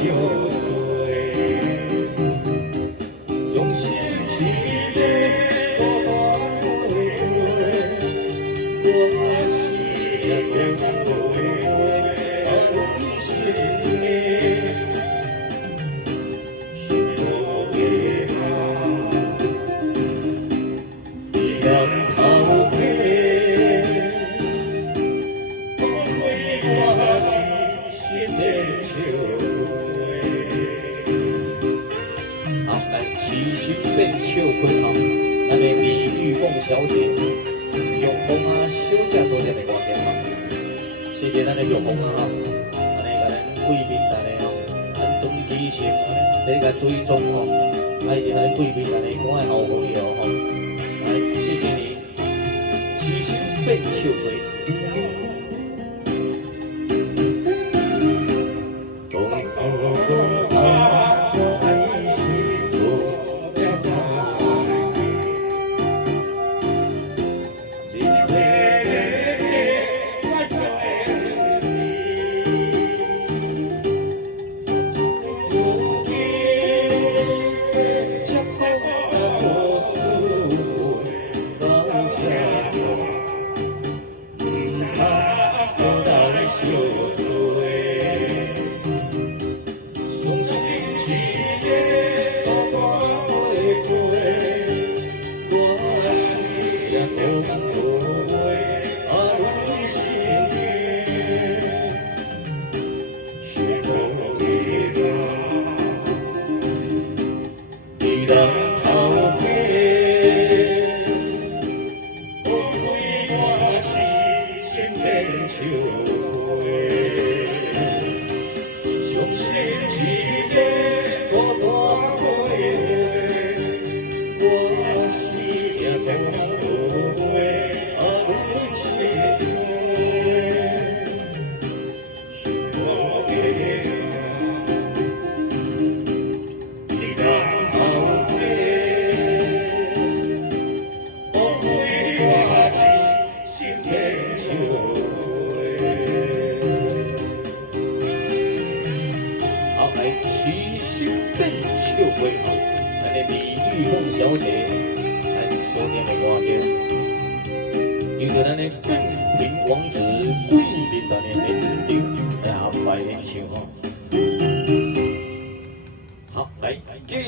做，用心去的多大回味，我是也讲回味，我是心头的梦，依然头天。 好，来起心变笑开头，咱的李玉凤小姐，玉凤啊，小姐所点的歌曲哈，谢谢咱的玉凤啊哈，安尼甲咱贵宾大家吼，咱长期是在个追踪吼，啊一直咱贵宾大家我的好朋友吼，来谢谢你，起心变笑开。 起心变笑归后，咱的李玉凤小姐，咱所点的歌曲，由着咱的变频王子贵宾大的年龄来安排演唱哈。好，来继续。